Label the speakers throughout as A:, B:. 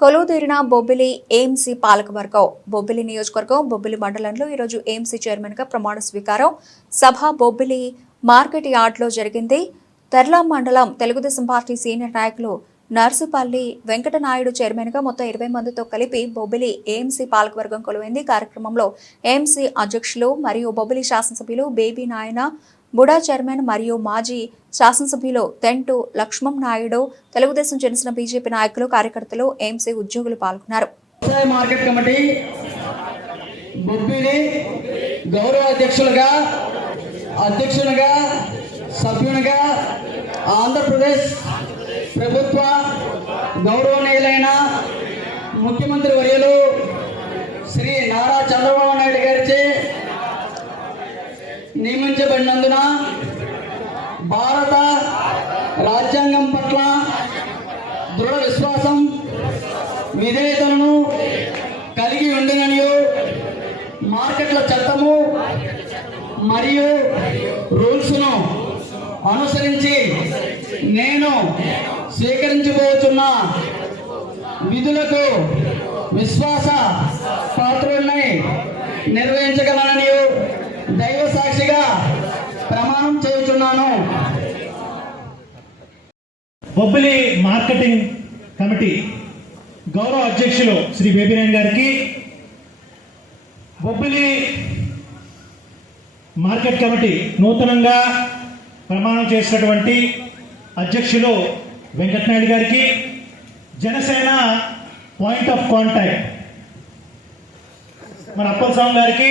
A: కొలువుదీరిన Bobbili AMC పాలకవర్గం బొబ్బిలి నియోజకవర్గం బొబ్బిలి మండలంలో ఈరోజు ఏఎంసీ చైర్మన్గా ప్రమాణ స్వీకారం. సభ బొబ్బిలి మార్కెట్ యార్డ్లో జరిగింది. తెర్లాం మండలం తెలుగుదేశం పార్టీ సీనియర్ నాయకులు నర్సుపల్లి వెంకటనాయుడు చైర్మన్గా మొత్తం ఇరవై మందితో కలిపి బొబ్బిలి ఏఎంసీ పాలకవర్గం కొలువైంది. కార్యక్రమంలో ఏఎంసీ అధ్యక్షులు మరియు బొబ్బిలి శాసనసభ్యులు బేబీ నాయన బుడా చైర్మన్ మరియు మాజీ శాసనసభ్యులు తెంటు లక్ష్మం నాయుడు తెలుగుదేశం చెందిన బీజేపీ నాయకులు కార్యకర్తలు ఏఎంసీ ఉద్యోగులు పాల్గొన్నారు.
B: మార్కెట్ కమిటీ బొబ్బిలి గౌరవ అధ్యక్షులుగా అధ్యక్షునిగా సభ్యునిగా ఆంధ్రప్రదేశ్ ప్రభుత్వ గౌరవనీయులైన ముఖ్యమంత్రి వర్యులు శ్రీ నారా చంద్రబాబు నాయుడు గారిచే నియమించబడినందున భారత రాజ్యాంగం పట్ల దృఢ విశ్వాసం విధేయతలను కలిగి ఉండిననియు మార్కెట్ల చట్టము మరియు రూల్స్ను అనుసరించి నేను స్వీకరించబోతున్న విధులకు విశ్వాస పాత్రుల్ని నిర్వహించగలనని దైవ సాక్షిగా ఆహ్వానం చేస్తున్నాను
C: బొబ్బిలి మార్కెటింగ్ కమిటీ గౌరవ అధ్యక్షులు శ్రీ బేబీనాయన్ గారికి బొబ్బిలి మార్కెట్ కమిటీ నూతనంగా ప్రమాణం చేసినటువంటి అధ్యక్షులు వెంకటనాయుడు గారికి జనసేన పాయింట్ ఆఫ్ కాంటాక్ట్ మన అప్పలస్వామి గారికి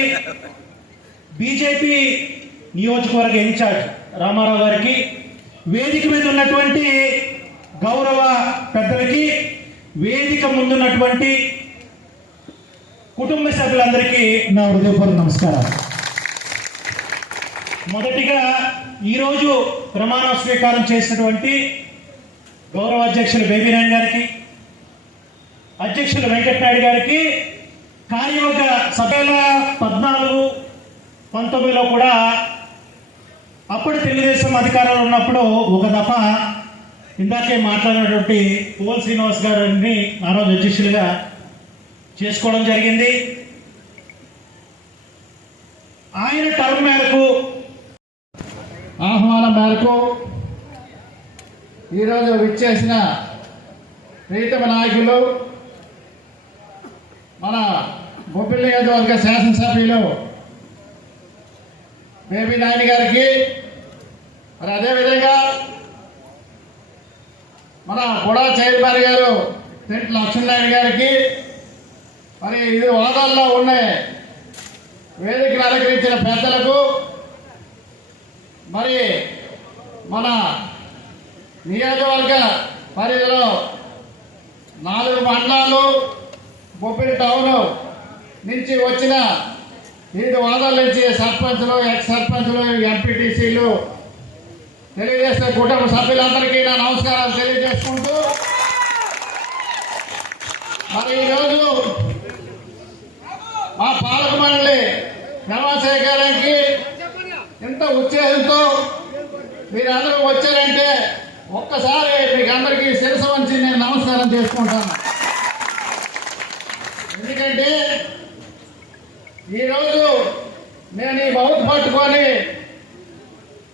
C: బీజేపీ నియోజకవర్గ ఇన్ఛార్జ్ రామారావు గారికి వేదిక మీద ఉన్నటువంటి గౌరవ పెద్దలకి వేదిక ముందున్నటువంటి కుటుంబ సభ్యులందరికీ నా హృదయపూర్వక నమస్కారం మొదటిగా ఈరోజు ప్రమాణ స్వీకారం చేసినటువంటి గౌరవ అధ్యక్షులు బేబీనాయన్ గారికి అధ్యక్షులు వెంకటనాయుడు గారికి కార్యవర్గ సభ్యుల పద్నాలుగు పంతొమ్మిదిలో కూడా అప్పుడు తెలుగుదేశం అధికారంలో ఉన్నప్పుడు ఒక దఫ ఇందాకే మాట్లాడినటువంటి పువ్వల్ శ్రీనివాస్ గారిని ఆ రోజు అధ్యక్షులుగా చేసుకోవడం జరిగింది. ఆయన టర్మ్ మేరకు
B: ఆహ్వానం మేరకు ఈరోజు విచ్చేసిన ప్రీతమ నాయకులు మన బొబ్బిలి నియోజకవర్గ శాసనసభ్యులు బేబీ నాయన గారికి మరి అదేవిధంగా మన కూడా చైర్మన్ గారు తెంటి లక్ష్మీనారాయణ గారికి మరి ఇది వాదాల్లో ఉన్నాయి వేదికను అలంకరించిన పెద్దలకు మరి మన నియోజకవర్గ పరిధిలో నాలుగు మండలాలు బొబ్బిలి టౌన్ నుంచి వచ్చిన వివిధ వాదాలు నుంచి సర్పంచ్లు ఎక్స్ సర్పంచ్లు ఎంపీటీసీలు తెలియజేస్తే కుటుంబ సభ్యులందరికీ నా నమస్కారాలు తెలియజేసుకుంటూ మరి ఈరోజు మా పాలక మండలి జనసేకరణకి ఎంత ఉత్సాహంతో మీరందరూ వచ్చారంటే ఒక్కసారి మీకు అందరికీ శిరస వంచి నేను నమస్కారం చేసుకుంటాను. ఎందుకంటే ఈరోజు నేను ఈ మౌత్ పట్టుకొని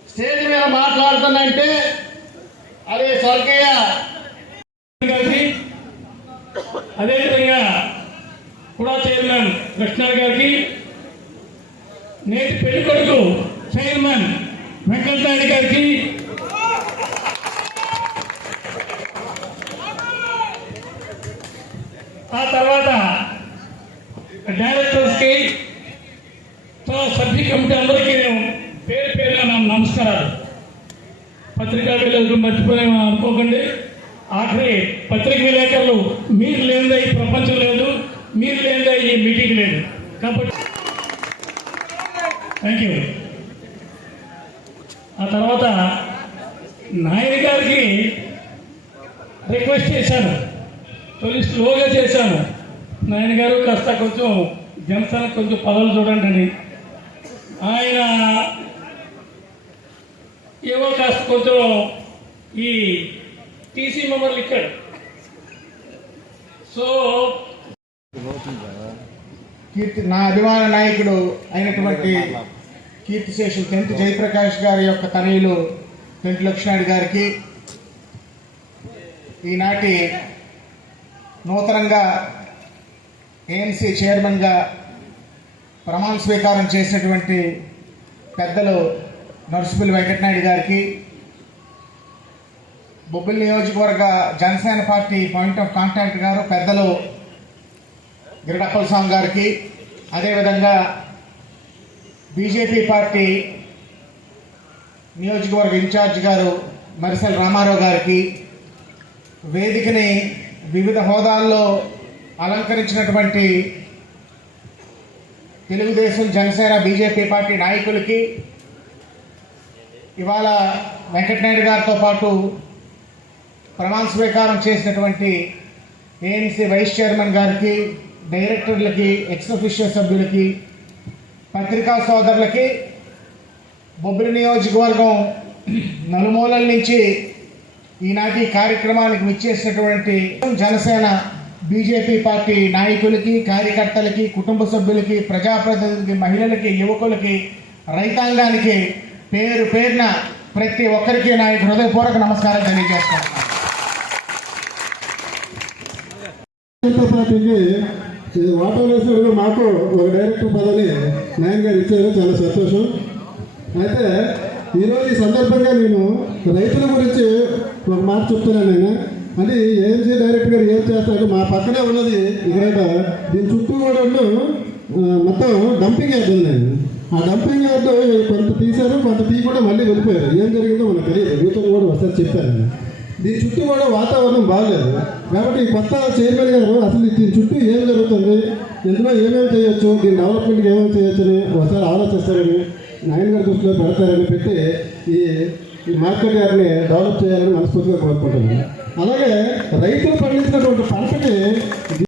B: స్టేజ్ మీద మాట్లాడుతానంటే అది స్వర్గీయ
D: గారికి అదేవిధంగా కూడా చైర్మన్ కృష్ణ గారికి నేటి పెళ్ళి కొడుకు చైర్మన్ వెంకటనాయుడు గారికి ఆ తర్వాత డైరెక్టర్ తర్వాత సభ్య కమిటీ అందరికీ నేను పేరు పేరుగా నా నమస్కారాలు. పత్రికా విలేకరులు మర్చిపోయాము అనుకోకండి. ఆఖరి పత్రిక విలేకరులు మీరు లేనిదే ఈ ప్రపంచం లేదు మీరు లేనిదే ఈ మీటింగ్ లేదు. కాబట్టి థ్యాంక్ యూ. ఆ తర్వాత నాయని గారికి రిక్వెస్ట్ చేశాను. తొలి స్లోగా చేశాను. నాయన గారు కాస్త కొంచెం జనసేన కొంచెం పదవులు చూడండి. అని ఆయన ఏవో కాస్త కొంచెం ఈ టీసీ మెంబర్లు ఇక్కడ సో
E: కీర్తి నా అభిమాన నాయకుడు అయినటువంటి కీర్తిశేషులు టెంట్ జయప్రకాష్ గారి యొక్క తనయులు టెంట్ లక్ష్మణుడి గారికి ఈనాటి నూతనంగా ఏఎంసీ చైర్మన్గా ప్రమాణ స్వీకారం చేసినటువంటి పెద్దలు నర్సుపల్లి వెంకటనాయుడు గారికి బొబ్బిలి నియోజకవర్గ Janasena party point of contact గారు పెద్దలు గిరిడప్పల స్వామి గారికి అదేవిధంగా బీజేపీ పార్టీ నియోజకవర్గ ఇన్ఛార్జ్ గారు మరిసెల్ రామారావు గారికి వేదికని వివిధ హోదాల్లో అలంకరించినటువంటి తెలుగుదేశం జనసేన బీజేపీ పార్టీ నాయకులకి ఇవాళ వెంకటనాయుడు గారితో పాటు ప్రమాణ స్వీకారం చేసినటువంటి ఏఎన్సీ వైస్ చైర్మన్ గారికి డైరెక్టర్లకి ఎక్స్అఫీషియల్ సభ్యులకి పత్రికా సోదరులకి బొబ్బిలి నియోజకవర్గం నలుమూలల నుంచి ఈనాటి కార్యక్రమానికి విచ్చేసినటువంటి జనసేన బీజేపీ పార్టీ నాయకులకి కార్యకర్తలకి కుటుంబ సభ్యులకి ప్రజాప్రతినిధులకి మహిళలకి యువకులకి రైతాంగానికి పేరు పేరున ప్రతి ఒక్కరికి నా హృదయపూర్వక నమస్కారం తెలియజేస్తాను
F: జనతా మాకు ఒక డైరెక్టర్ పదవి నాయన్ గారు ఇచ్చారు. చాలా సంతోషం. అయితే ఈరోజు ఈ సందర్భంగా నేను రైతుల గురించి ఒక మాట చెప్తున్నాను నేను అంటే ఏఎంసీ డైరెక్టర్ గారు ఏం చేస్తారు? మా పక్కనే ఉన్నది ఇక్కడ దీని చుట్టూ కూడా మొత్తం డంపింగ్ యార్డ్ ఉందండి ఆ డంపింగ్ యార్డ్ కొంత తీశారు కొంత తీయకుండా మళ్ళీ వెళ్ళిపోయారు. ఏం జరిగిందో మనకు తెలియదు. యూతలు కూడా ఒకసారి చెప్పారు దీని చుట్టూ కూడా వాతావరణం బాగలేదు. కాబట్టి కొత్త చైర్మన్ గారు అసలు దీని చుట్టూ ఏం జరుగుతుంది? ఇందులో ఏమేమి చేయొచ్చు? దీని డెవలప్మెంట్కి ఏమేమి చేయొచ్చు అని ఒకసారి ఆలోచిస్తారని నాయన గారి దృష్టిలో పెడతారని పెట్టి ఈ ఈ మార్కెట్ యార్డ్ని డెవలప్ చేయాలని మనస్ఫూర్తిగా కోరుకుంటున్నాను. అలాగే రైతులు పండించినటువంటి పంటకి